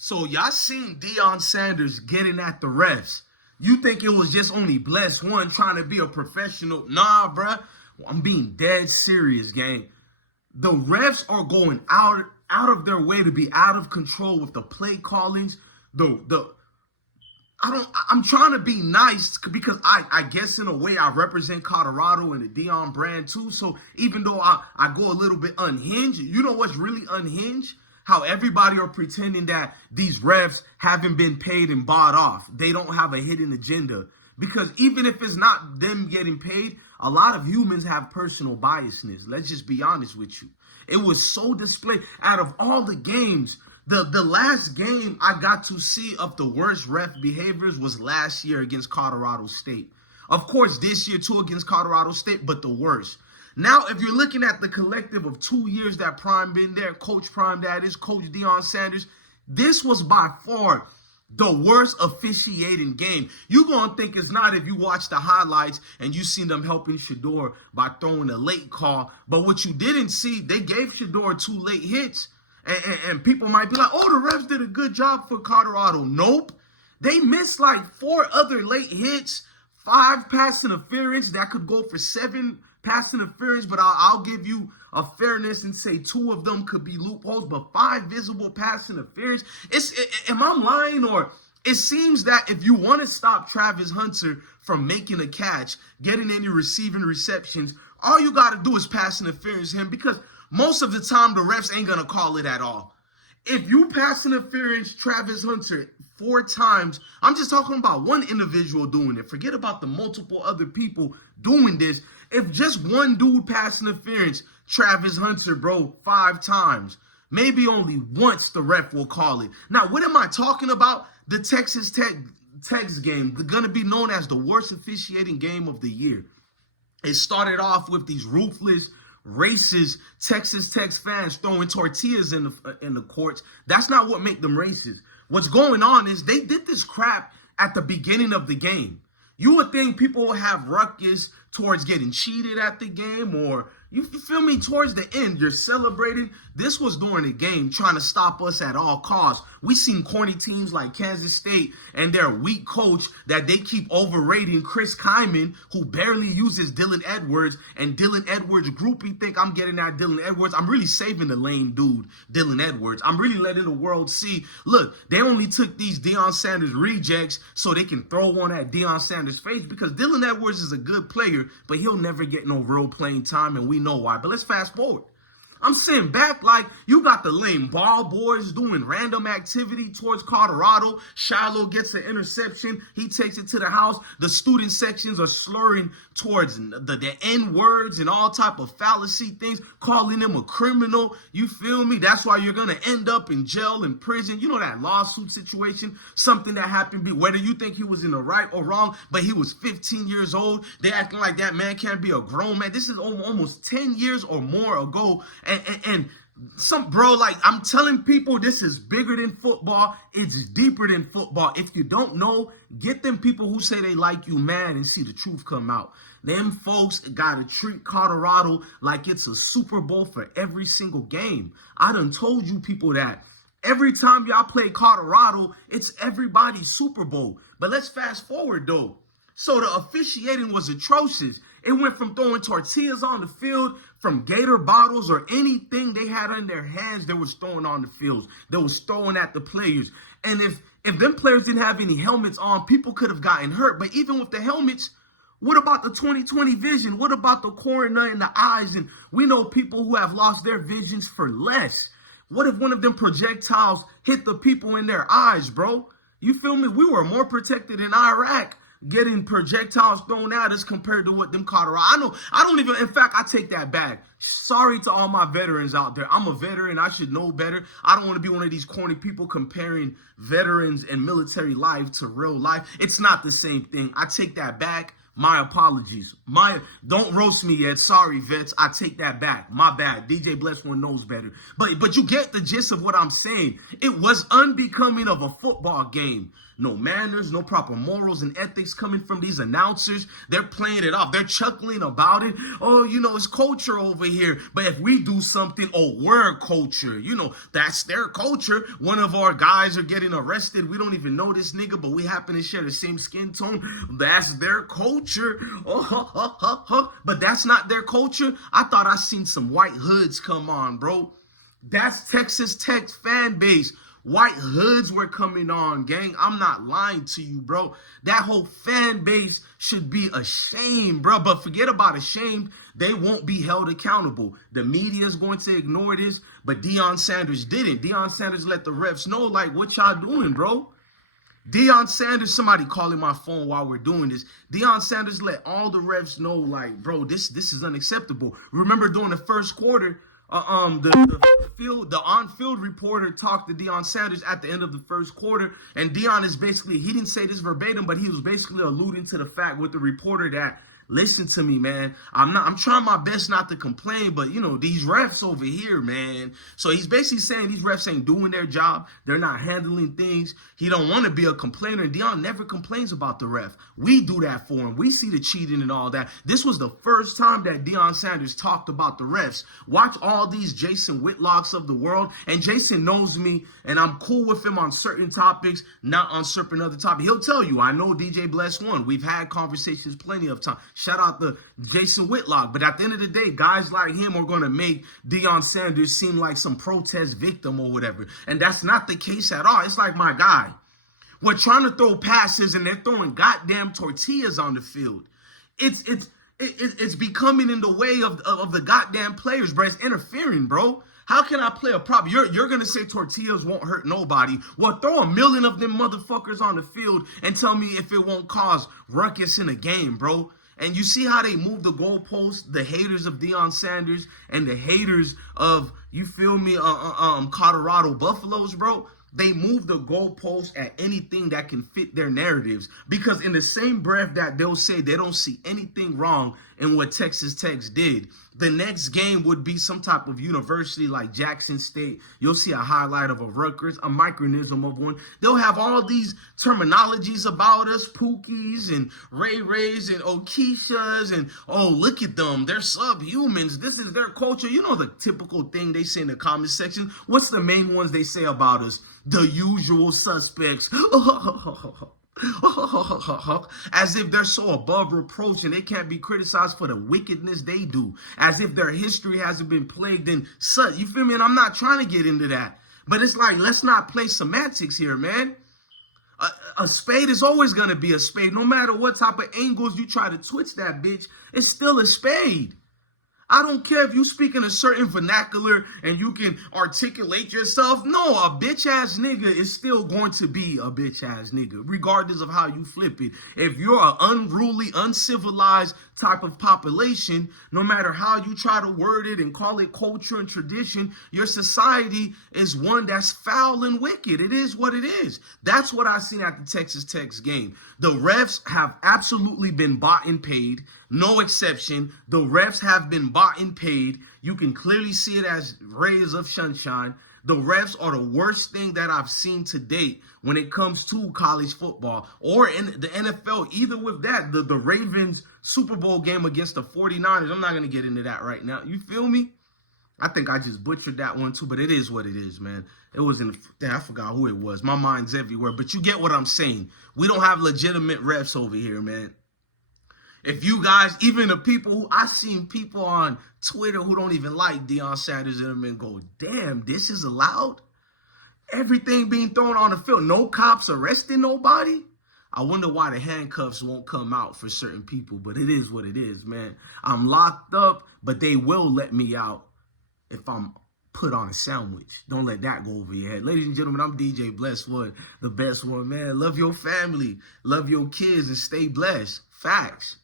So y'all seen Deion Sanders getting at the refs. You think it was just only Bless One trying to be a professional? Nah, bruh. I'm being dead serious, gang. The refs are going out of their way to be out of control with the play callings. I'm trying to be nice because I guess in a way I represent Colorado and the Deion brand too. So even though I go a little bit unhinged, you know what's really unhinged? How everybody are pretending that these refs haven't been paid and bought off. They don't have a hidden agenda. Because even if it's not them getting paid, a lot of humans have personal biasness. Let's just be honest with you. It was so displayed. Out of all the games, the last game I got to see of the worst ref behaviors was last year against Colorado State. Of course, this year too against Colorado State, but the worst. Now, if you're looking at the collective of 2 years that Prime been there, Coach Prime that is, Coach Deion Sanders, this was by far the worst officiating game. You're going to think it's not if you watch the highlights and you seen them helping Shador by throwing a late call. But what you didn't see, they gave Shador 2 late hits. And people might be like, oh, the refs did a good job for Colorado. Nope. They missed like 4 other late hits, 5 pass interference that could go for 7 pass interference, but I'll give you a fairness and say 2 of them could be loopholes, but 5 visible pass interference. Am I lying? Or it seems that if you want to stop Travis Hunter from making a catch, getting any receiving receptions, all you got to do is pass interference him, because most of the time the refs ain't going to call it at all. If you pass interference Travis Hunter 4 times, I'm just talking about one individual doing it. Forget about the multiple other people doing this. If just one dude pass interference Travis Hunter, bro, 5 times, maybe only once the ref will call it. Now, what am I talking about? The Texas Tech's game, going to be known as the worst officiating game of the year. It started off with these ruthless, racist Texas Tech fans throwing tortillas in the courts. That's not what make them racist. What's going on is they did this crap at the beginning of the game. You would think people will have ruckus towards getting cheated at the game, or you feel me, towards the end, you're celebrating. This was during the game, trying to stop us at all costs. We seen corny teams like Kansas State and their weak coach that they keep overrating Chris Kyman, who barely uses Dylan Edwards, and Dylan Edwards groupie think I'm getting at Dylan Edwards. I'm really saving the lame dude, Dylan Edwards. I'm really letting the world see, look, they only took these Deion Sanders rejects so they can throw one at Deion Sanders' face, because Dylan Edwards is a good player, but he'll never get no real playing time, and we know why. But let's fast forward. I'm sitting back like you got the lame ball boys doing random activity towards Colorado. Shiloh gets an interception. He takes it to the house. The student sections are slurring towards the N words and all type of fallacy things, calling him a criminal. You feel me? That's why you're going to end up in jail and prison. You know that lawsuit situation, something that happened, whether you think he was in the right or wrong, but he was 15 years old. They acting like that man can't be a grown man. This is almost 10 years or more ago. And some, bro, like I'm telling people, this is bigger than football. It's deeper than football. If you don't know, get them people who say they like you mad and see the truth come out. Them folks got to treat Colorado like it's a Super Bowl for every single game. I done told you people that. Every time y'all play Colorado, it's everybody's Super Bowl. But let's fast forward, though. So the officiating was atrocious. It went from throwing tortillas on the field, from Gator bottles or anything they had in their hands, they was throwing on the fields. They was throwing at the players. And if them players didn't have any helmets on, people could have gotten hurt. But even with the helmets, what about the 20/20 vision? What about the cornea in the eyes? And we know people who have lost their visions for less. What if one of them projectiles hit the people in their eyes, bro? You feel me? We were more protected in Iraq getting projectiles thrown at us compared to what them Colorado. In fact, I take that back. Sorry to all my veterans out there. I'm a veteran. I should know better. I don't want to be one of these corny people comparing veterans and military life to real life. It's not the same thing. I take that back. My apologies. Don't roast me yet. Sorry, vets. I take that back. My bad. DJ Bless One knows better. But you get the gist of what I'm saying. It was unbecoming of a football game. No manners, no proper morals and ethics coming from these announcers. They're playing it off. They're chuckling about it. Oh, you know, it's culture over here. But if we do something, oh, we're culture. You know, that's their culture. One of our guys are getting arrested. We don't even know this nigga, but we happen to share the same skin tone. That's their culture. But that's not their culture. I thought I seen some white hoods come on, bro. That's Texas Tech's fan base. White hoods were coming on, gang. I'm not lying to you, bro. That whole fan base should be ashamed, bro. But forget about ashamed. They won't be held accountable. The media is going to ignore this, but Deion Sanders didn't. Deion Sanders let the refs know, like, what y'all doing, bro? Deion Sanders, somebody calling my phone while we're doing this. Deion Sanders let all the refs know, like, bro, this is unacceptable. Remember during the first quarter, the on-field reporter talked to Deion Sanders at the end of the first quarter, and Deion is basically, he didn't say this verbatim, but he was basically alluding to the fact with the reporter that, listen to me, man. I'm trying my best not to complain, but you know, these refs over here, man. So he's basically saying these refs ain't doing their job. They're not handling things. He don't want to be a complainer. Deion never complains about the ref. We do that for him. We see the cheating and all that. This was the first time that Deion Sanders talked about the refs. Watch all these Jason Whitlocks of the world, and Jason knows me, and I'm cool with him on certain topics, not on certain other topics. He'll tell you, I know DJ Bless One. We've had conversations plenty of time. Shout out to Jason Whitlock. But at the end of the day, guys like him are going to make Deion Sanders seem like some protest victim or whatever. And that's not the case at all. It's like, my guy, we're trying to throw passes and they're throwing goddamn tortillas on the field. It's becoming in the way of the goddamn players, bro. It's interfering, bro. How can I play a prop? You're going to say tortillas won't hurt nobody. Well, throw a million of them motherfuckers on the field and tell me if it won't cause ruckus in a game, bro. And you see how they move the goalposts, the haters of Deion Sanders and the haters of, you feel me, Colorado Buffaloes, bro? They move the goalposts at anything that can fit their narratives. Because in the same breath that they'll say they don't see anything wrong in what Texas Tech did, the next game would be some type of university like Jackson State. You'll see a highlight of a Rutgers, a micronism of one. They'll have all these terminologies about us, Pookies and Ray Rays and Okishas, and oh, look at them, they're subhumans. This is their culture. You know the typical thing they say in the comment section. What's the main ones they say about us? The usual suspects. As if they're so above reproach and they can't be criticized for the wickedness they do. As if their history hasn't been plagued in such. You feel me? And I'm not trying to get into that. But it's like, let's not play semantics here, man. A spade is always going to be a spade. No matter what type of angles you try to twitch that bitch, it's still a spade. I don't care if you speak in a certain vernacular and you can articulate yourself. No, a bitch-ass nigga is still going to be a bitch-ass nigga, regardless of how you flip it. If you're an unruly, uncivilized type of population, no matter how you try to word it and call it culture and tradition, your society is one that's foul and wicked. It is what it is. That's what I seen at the Texas Tech game. The refs have absolutely been bought and paid. No exception. The refs have been bought and paid. You can clearly see it as rays of sunshine. The refs are the worst thing that I've seen to date when it comes to college football or in the NFL. Either with that, the Ravens Super Bowl game against the 49ers. I'm not going to get into that right now. You feel me? I think I just butchered that one too, but it is what it is, man. It was I forgot who it was. My mind's everywhere, but you get what I'm saying. We don't have legitimate refs over here, man. If you guys, even the people who, I've seen people on Twitter who don't even like Deion Sanders and them and go, damn, this is allowed? Everything being thrown on the field. No cops arresting nobody? I wonder why the handcuffs won't come out for certain people, but it is what it is, man. I'm locked up, but they will let me out if I'm put on a sandwich. Don't let that go over your head. Ladies and gentlemen, I'm DJ Bless One, the best one, man. Love your family, love your kids, and stay blessed. Facts.